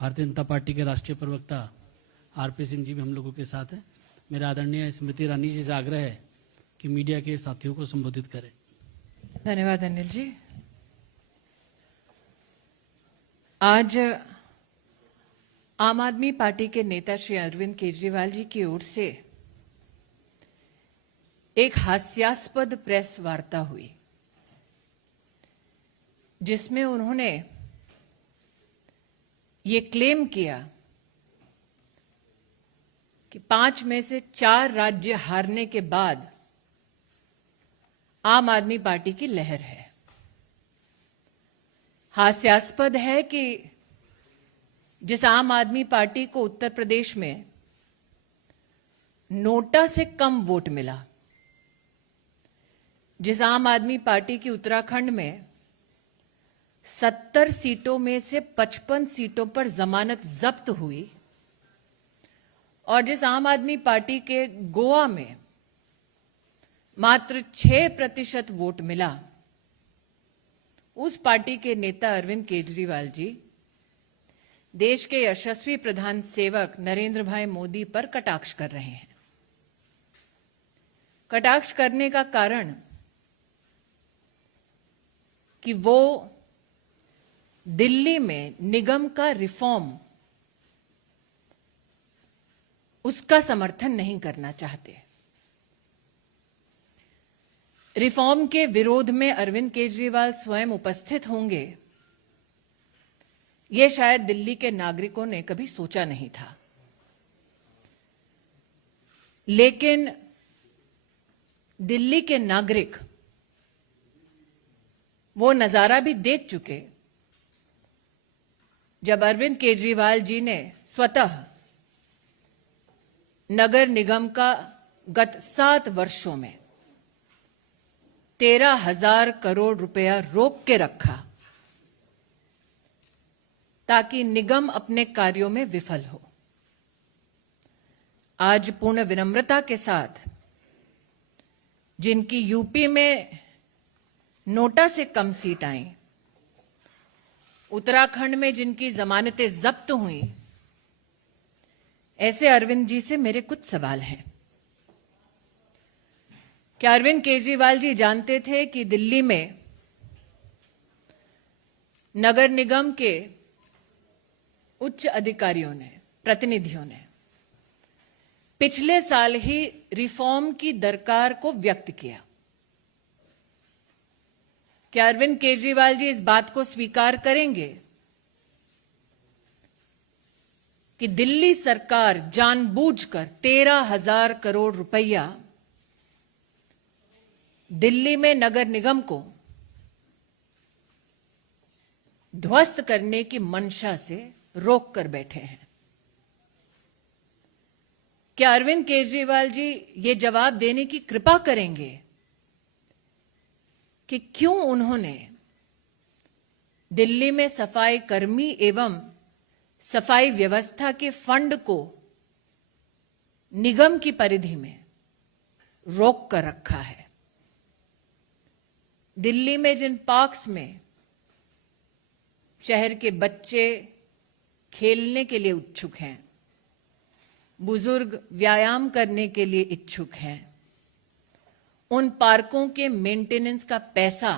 Bharatiya Janata party के राष्ट्रीय प्रवक्ता आरपी सिंह जी भी हम लोगों के साथ हैं। मेरा आदरणीय स्मृति ईरानी जी से आग्रह है कि मीडिया के साथियों को संबोधित करें। धन्यवाद अनिल जी। आज आम आदमी पार्टी के नेता श्री अरविंद केजरीवाल जी की ओर से एक हास्यास्पद प्रेस वार्ता हुई, जिसमें उन्होंने ये क्लेम किया कि 5 में से 4 राज्य हारने के बाद आम आदमी पार्टी की लहर है। हास्यास्पद है कि जिस आम आदमी पार्टी को उत्तर प्रदेश में नोटा से कम वोट मिला, जिस आम आदमी पार्टी की उत्तराखंड में 70 सीटों में से 55 सीटों पर जमानत जब्त हुई, और जिस आम आदमी पार्टी के गोवा में मात्र 6% वोट मिला, उस पार्टी के नेता अरविंद केजरीवाल जी देश के यशस्वी प्रधान सेवक नरेंद्र भाई मोदी पर कटाक्ष कर रहे हैं। कटाक्ष करने का कारण कि वो दिल्ली में निगम का रिफॉर्म, उसका समर्थन नहीं करना चाहते। रिफॉर्म के विरोध में अरविंद केजरीवाल स्वयं उपस्थित होंगे, यह शायद दिल्ली के नागरिकों ने कभी सोचा नहीं था। लेकिन दिल्ली के नागरिक वो नजारा भी देख चुके जब अरविंद केजरीवाल जी ने स्वतः नगर निगम का गत 7 वर्षों में 13,000 करोड़ रुपया रोक के रखा, ताकि निगम अपने कार्यों में विफल हो। आज पूर्ण विनम्रता के साथ जिनकी यूपी में नोटा से कम सीट आई, उत्तराखंड में जिनकी जमानतें जब्त हुई, ऐसे अरविंद जी से मेरे कुछ सवाल हैं। क्या अरविंद केजरीवाल जी जानते थे कि दिल्ली में नगर निगम के उच्च अधिकारियों ने, प्रतिनिधियों ने पिछले साल ही रिफॉर्म की दरकार को व्यक्त किया? क्या अरविंद केजरीवाल जी इस बात को स्वीकार करेंगे कि दिल्ली सरकार जानबूझकर 13,000 करोड़ रुपया दिल्ली में नगर निगम को ध्वस्त करने की मंशा से रोक कर बैठे हैं? क्या अरविंद केजरीवाल जी ये जवाब देने की कृपा करेंगे कि क्यों उन्होंने दिल्ली में सफाई कर्मी एवं सफाई व्यवस्था के फंड को निगम की परिधि में रोक कर रखा है? दिल्ली में जिन पार्क्स में शहर के बच्चे खेलने के लिए इच्छुक हैं, बुजुर्ग व्यायाम करने के लिए इच्छुक हैं, उन पार्कों के मेंटेनेंस का पैसा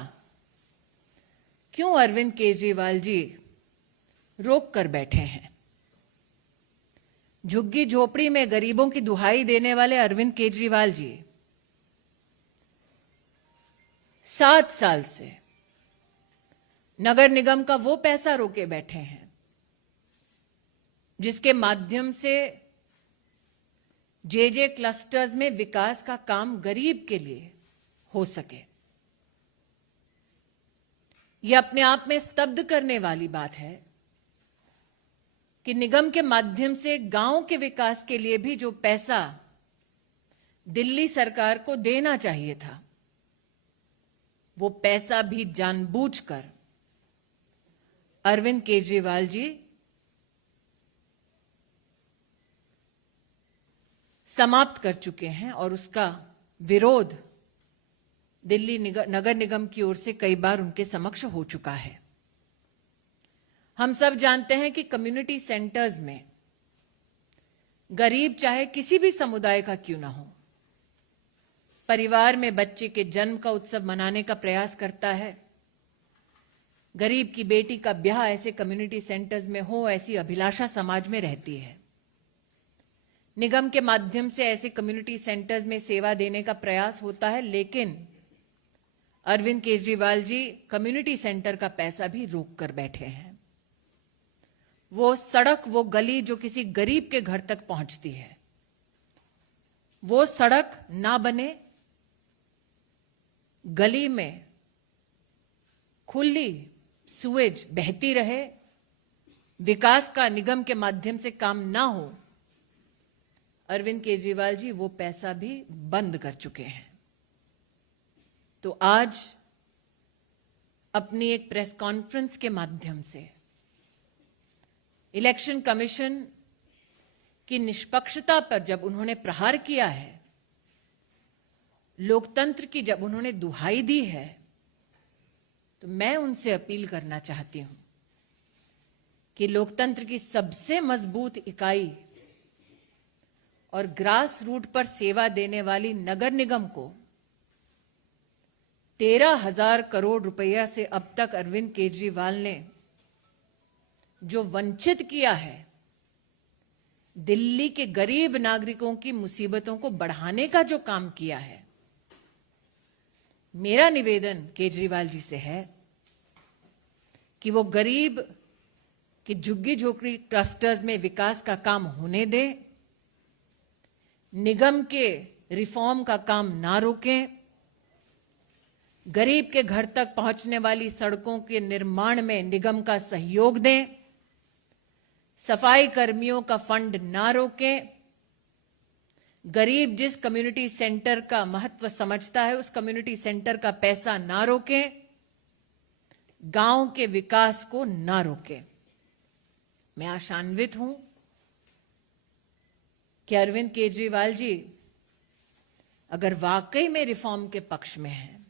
क्यों अरविंद केजरीवाल जी रोक कर बैठे हैं? झुग्गी झोपड़ी में गरीबों की दुहाई देने वाले अरविंद केजरीवाल जी 7 साल से नगर निगम का वो पैसा रोके बैठे हैं जिसके माध्यम से जे क्लस्टर्स में विकास का काम गरीब के लिए हो सके। यह अपने आप में स्तब्ध करने वाली बात है कि निगम के माध्यम से गांव के विकास के लिए भी जो पैसा दिल्ली सरकार को देना चाहिए था, वो पैसा भी जानबूझकर अरविंद केजरीवाल जी समाप्त कर चुके हैं, और उसका विरोध दिल्ली नगर निगम की ओर से कई बार उनके समक्ष हो चुका है। हम सब जानते हैं कि कम्युनिटी सेंटर्स में गरीब चाहे किसी भी समुदाय का क्यों ना हो, परिवार में बच्चे के जन्म का उत्सव मनाने का प्रयास करता है। गरीब की बेटी का ब्याह ऐसे कम्युनिटी सेंटर्स में हो, ऐसी अभिलाषा समाज में रहती है। निगम के माध्यम से ऐसे कम्युनिटी सेंटर्स में सेवा देने का प्रयास होता है, लेकिन अरविंद केजरीवाल जी कम्युनिटी सेंटर का पैसा भी रोक कर बैठे हैं। वो सड़क, वो गली जो किसी गरीब के घर तक पहुंचती है, वो सड़क ना बने, गली में खुली सुएज बहती रहे, विकास का निगम के माध्यम से काम ना हो, अरविंद केजरीवाल जी वो पैसा भी बंद कर चुके हैं। तो आज अपनी एक प्रेस कॉन्फ्रेंस के माध्यम से इलेक्शन कमीशन की निष्पक्षता पर जब उन्होंने प्रहार किया है, लोकतंत्र की जब उन्होंने दुहाई दी है, तो मैं उनसे अपील करना चाहती हूं कि लोकतंत्र की सबसे मजबूत इकाई और ग्रास रूट पर सेवा देने वाली नगर निगम को 13,000 करोड़ रुपया से अब तक अरविंद केजरीवाल ने जो वंचित किया है, दिल्ली के गरीब नागरिकों की मुसीबतों को बढ़ाने का जो काम किया है, मेरा निवेदन केजरीवाल जी से है कि वो गरीब की झुग्गी झोपड़ी क्लस्टर्स में विकास का काम होने दें, निगम के रिफॉर्म का काम ना रोकें, गरीब के घर तक पहुंचने वाली सड़कों के निर्माण में निगम का सहयोग दें, सफाई कर्मियों का फंड ना रोकें, गरीब जिस कम्युनिटी सेंटर का महत्व समझता है उस कम्युनिटी सेंटर का पैसा ना रोकें, गांव के विकास को ना रोकें। मैं आशान्वित हूं कि अरविंद केजरीवाल जी अगर वाकई में रिफॉर्म के पक्ष में हैं,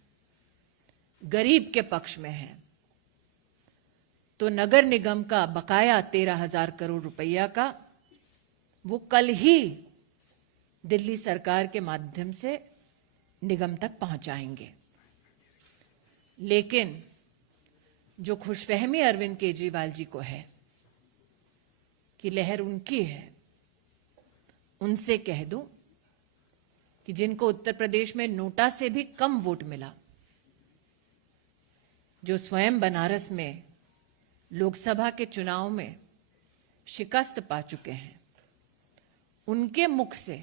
गरीब के पक्ष में हैं, तो नगर निगम का बकाया 13,000 करोड़ रुपया का वो कल ही दिल्ली सरकार के माध्यम से निगम तक पहुंचाएंगे। लेकिन जो खुशफहमी अरविंद केजरीवाल जी को है कि लहर उनकी है, उनसे कह दूं कि जिनको उत्तर प्रदेश में नोटा से भी कम वोट मिला, जो स्वयं बनारस में लोकसभा के चुनाव में शिकस्त पा चुके हैं, उनके मुख से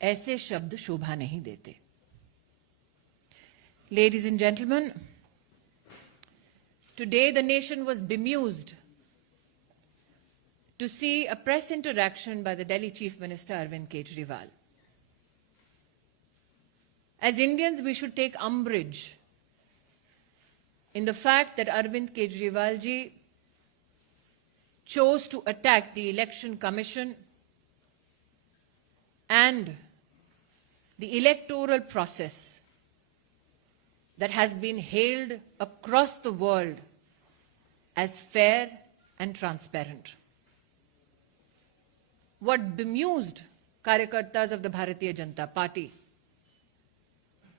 ऐसे शब्द शोभा नहीं देते। Ladies and gentlemen, today the nation was bemused to see a press interaction by the Delhi Chief Minister Arvind Kejriwal. As Indians, we should take umbrage in the fact that Arvind Kejriwal ji chose to attack the Election Commission and the electoral process that has been hailed across the world as fair and transparent. What bemused Karyakartas of the Bharatiya Janata Party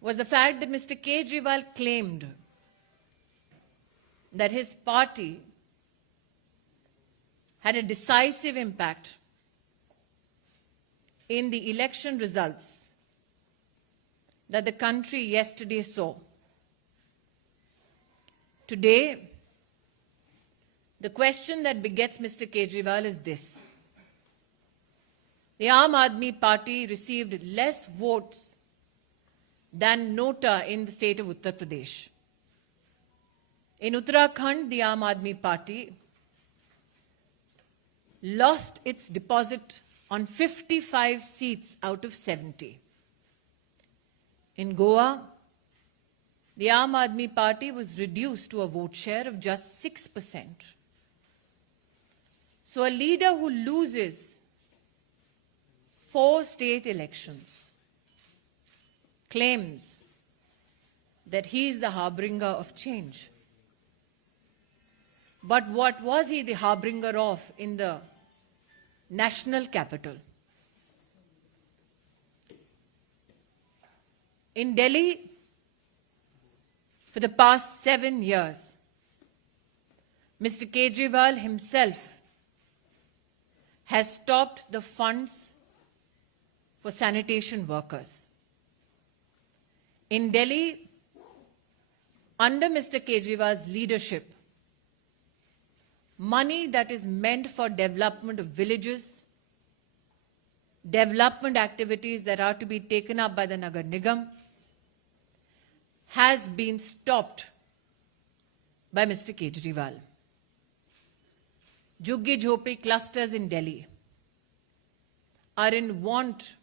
was the fact that Mr. Kejriwal claimed that his party had a decisive impact in the election results that the country yesterday saw. Today, the question that begets Mr. Kejriwal is this. The Aam Aadmi Party received less votes than Nota in the state of Uttar Pradesh. In Uttarakhand, the Aam Aadmi Party lost its deposit on 55 seats out of 70. In Goa, the Aam Aadmi Party was reduced to a vote share of just 6%. So a leader who loses 4 state elections claims that he is the harbinger of change. But what was he the harbinger of in the national capital? In Delhi, for the past 7 years, Mr. Kejriwal himself has stopped the funds for sanitation workers. In Delhi, under Mr. Kejriwal's leadership, money that is meant for development of villages, development activities that are to be taken up by the Nagar Nigam, has been stopped by Mr. Kejriwal. Jhuggi Jhopri clusters in Delhi are in want,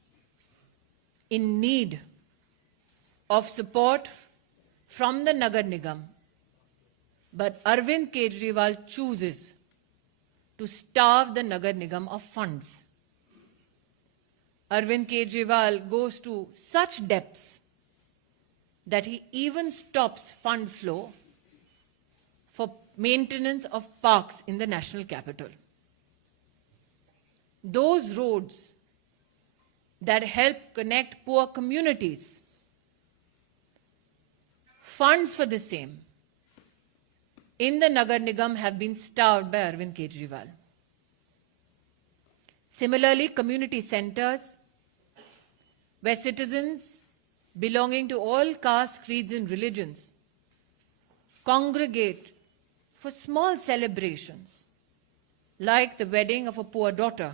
in need of support from the Nagar Nigam, but Arvind Kejriwal chooses to starve the Nagar Nigam of funds. Arvind Kejriwal goes to such depths that he even stops fund flow for maintenance of parks in the national capital. Those roads that help connect poor communities, funds for the same in the Nagar Nigam have been starved by Arvind Kejriwal. Similarly, community centers where citizens belonging to all castes, creeds and religions congregate for small celebrations like the wedding of a poor daughter,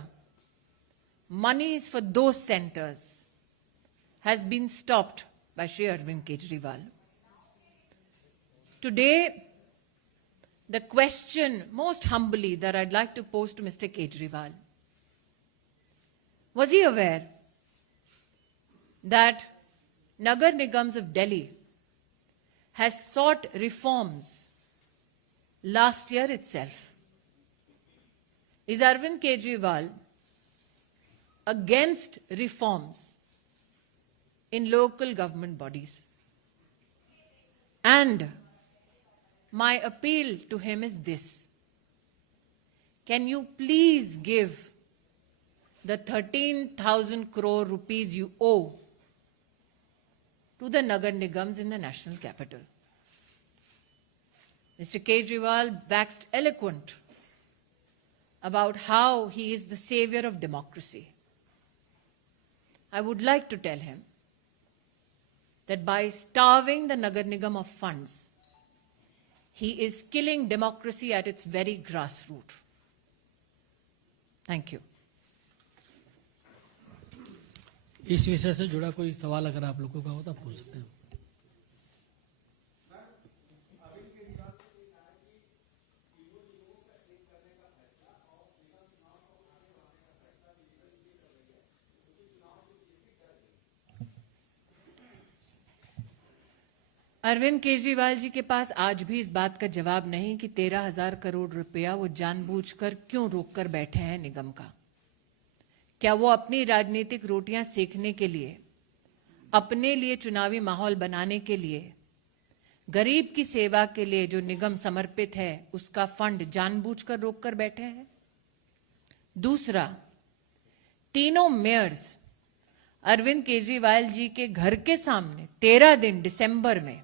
monies for those centers has been stopped by Shri Arvind Kejriwal. Today, the question most humbly that I'd like to pose to Mr. Kejriwal: was he aware that Nagar Nigams of Delhi has sought reforms last year itself? Is Arvind Kejriwal against reforms in local government bodies? And my appeal to him is this: can you please give the 13,000 crore rupees you owe to the Nagar Nigams in the national capital? Mr. Kejriwal waxed eloquent about how he is the savior of democracy. I would like to tell him that by starving the Nagar Nigam of funds, he is killing democracy at its very grassroots. Thank you. इस विषय से जुड़ा कोई सवाल अगर आप लोगों का हो तो आप पूछ सकते हैं। अरविंद केजरीवाल जी के पास आज भी इस बात का जवाब नहीं कि 13,000 करोड़ रुपया वो जानबूझकर क्यों रोक कर बैठे हैं निगम का। क्या वो अपनी राजनीतिक रोटियां सेकने के लिए, अपने लिए चुनावी माहौल बनाने के लिए, गरीब की सेवा के लिए जो निगम समर्पित है उसका फंड जानबूझकर रोक कर बैठे हैं? दूसरा, तीनों मेयर्स अरविंद केजरीवाल जी के घर के सामने 13 दिन दिसंबर में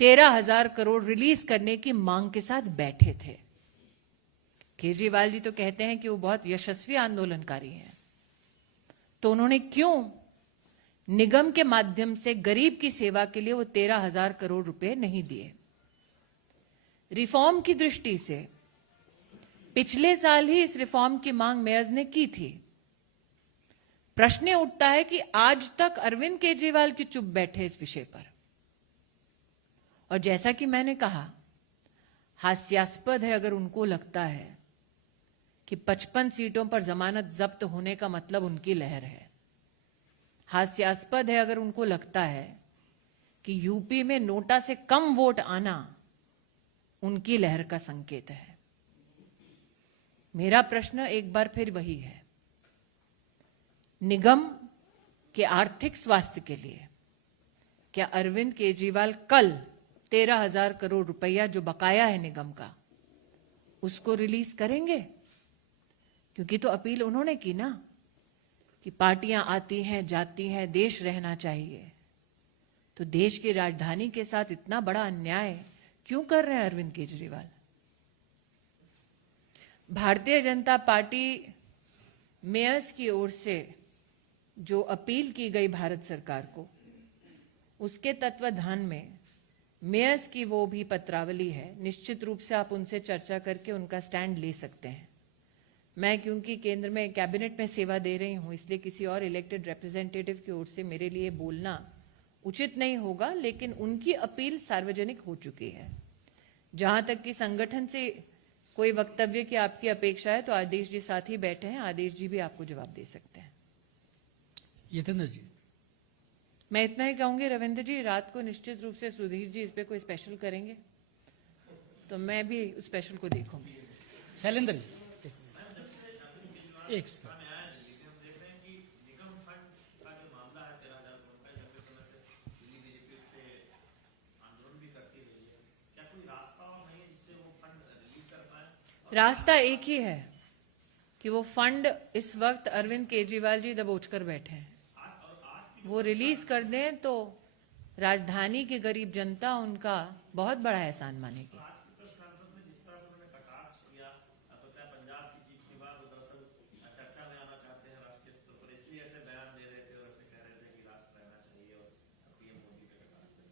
13,000 करोड़ रिलीज करने की मांग के साथ बैठे थे। केजरीवाल जी तो कहते हैं कि वो बहुत यशस्वी आंदोलनकारी हैं, तो उन्होंने क्यों निगम के माध्यम से गरीब की सेवा के लिए वो 13,000 करोड़ रुपए नहीं दिए? रिफॉर्म की दृष्टि से पिछले साल ही इस रिफॉर्म की मांग मेयर्स ने की थी। प्रश्न उठता है कि आज तक अरविंद केजरीवाल क्यों चुप बैठे इस विषय पर। और जैसा कि मैंने कहा, हास्यास्पद है अगर उनको लगता है कि 55 सीटों पर जमानत जब्त होने का मतलब उनकी लहर है। हास्यास्पद है अगर उनको लगता है कि यूपी में नोटा से कम वोट आना उनकी लहर का संकेत है। मेरा प्रश्न एक बार फिर वही है, निगम के आर्थिक स्वास्थ्य के लिए क्या अरविंद केजरीवाल कल 13,000 करोड़ रुपया जो बकाया है निगम का, उसको रिलीज करेंगे? क्योंकि तो अपील उन्होंने की ना कि पार्टियां आती हैं जाती हैं, देश रहना चाहिए। तो देश की राजधानी के साथ इतना बड़ा अन्याय क्यों कर रहे हैं अरविंद केजरीवाल? भारतीय जनता पार्टी मेयर्स की ओर से जो अपील की गई भारत सरकार को, उसके तत्वाधान में मेयर्स की वो भी पत्रावली है। निश्चित रूप से आप उनसे चर्चा करके उनका स्टैंड ले सकते हैं। मैं क्योंकि केंद्र में कैबिनेट में सेवा दे रही हूं, इसलिए किसी और इलेक्टेड रिप्रेजेंटेटिव की ओर से मेरे लिए बोलना उचित नहीं होगा, लेकिन उनकी अपील सार्वजनिक हो चुकी है। जहां तक कि संगठन से कोई वक्तव्य की आपकी अपेक्षा है तो आदेश जी साथ ही बैठे हैं, आदेश जी भी आपको जवाब दे सकते हैं। यतेंद्र जी, मैं इतना ही कहूंगी रविंद्र जी, रात को निश्चित रूप से सुधीर जी इस पे कोई स्पेशल करेंगे तो मैं भी उस स्पेशल को देखूंगी। शैलेंद्र जी, एक सेकंड। रास्ता एक ही है कि वो फंड इस वक्त अरविंद केजरीवाल जी दबोच कर बैठे हैं, वो रिलीज कर दें तो राजधानी की गरीब जनता उनका बहुत बड़ा एहसान मानेगी।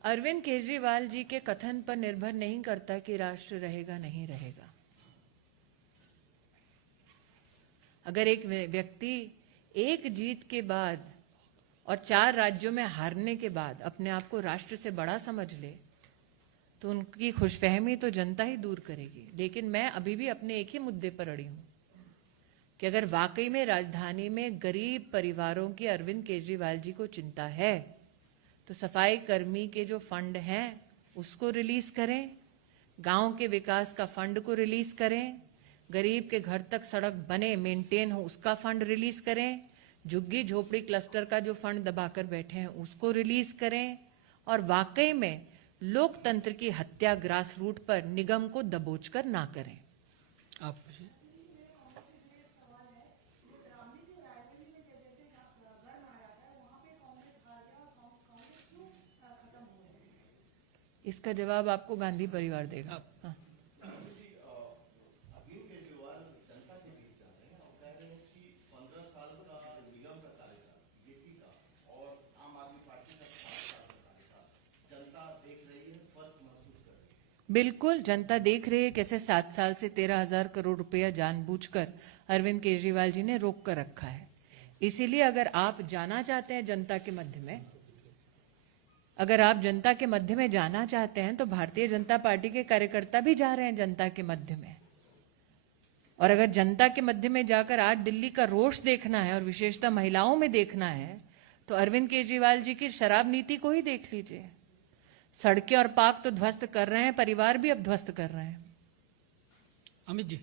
अरविंद केजरीवाल जी के कथन पर निर्भर नहीं करता कि राष्ट्र रहेगा नहीं रहेगा। अगर एक व्यक्ति एक जीत के बाद और 4 राज्यों में हारने के बाद अपने आप को राष्ट्र से बड़ा समझ ले तो उनकी खुशफहमी तो जनता ही दूर करेगी। लेकिन मैं अभी भी अपने एक ही मुद्दे पर अड़ी हूं कि अगर वाकई में राजधानी में गरीब परिवारों की अरविंद केजरीवाल जी को चिंता है तो सफाई कर्मी के जो फंड हैं उसको रिलीज करें, गांव के विकास का फंड को रिलीज करें, गरीब के घर तक सड़क बने मेंटेन हो उसका फंड रिलीज करें, झुग्गी झोपड़ी क्लस्टर का जो फंड दबाकर बैठे हैं उसको रिलीज करें, और वाकई में लोकतंत्र की हत्या ग्रास रूट पर निगम को दबोचकर ना करें। आप पूछिए। इसका जवाब आपको गांधी परिवार देगा। हाँ। बिल्कुल जनता देख रही है कैसे 7 साल से 13,000 करोड़ रुपया जानबूझकर अरविंद केजरीवाल जी ने रोक कर रखा है। इसीलिए अगर आप जाना चाहते हैं जनता के मध्य में, अगर आप जनता के मध्य में जाना चाहते हैं तो भारतीय जनता पार्टी के कार्यकर्ता भी जा रहे हैं जनता के मध्य में। और अगर जनता के मध्य में जाकर आज दिल्ली का रोष देखना है और विशेषतः महिलाओं में देखना है तो अरविंद केजरीवाल जी की शराब नीति को ही देख लीजिए। सड़कें और पार्क तो ध्वस्त कर रहे हैं, परिवार भी अब ध्वस्त कर रहे हैं। Amit ji,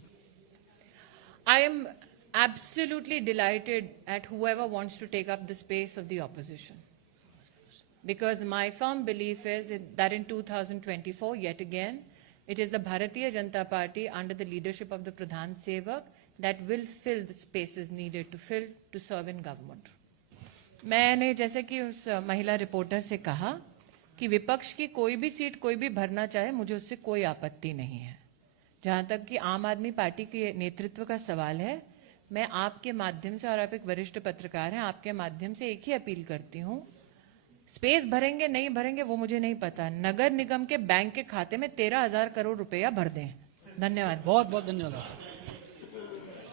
I am absolutely delighted at whoever wants to take up the space of the opposition, because my firm belief is that in 2024, yet again, it is the Bharatiya Janata Party under the leadership of the Pradhan Sevak that will fill the spaces needed to fill to serve in government. मैंने जैसे कि उस महिला reporter से कहा कि विपक्ष की कोई भी सीट कोई भी भरना चाहे, मुझे उससे कोई आपत्ति नहीं है। जहां तक कि आम आदमी पार्टी के नेतृत्व का सवाल है, मैं आपके माध्यम से, और आप एक वरिष्ठ पत्रकार हैं, आपके माध्यम से एक ही अपील करती हूं, स्पेस भरेंगे नहीं भरेंगे वो मुझे नहीं पता, नगर निगम के बैंक के खाते में 13,000 करोड़ रुपया भर दें। धन्यवाद। बहुत बहुत धन्यवाद।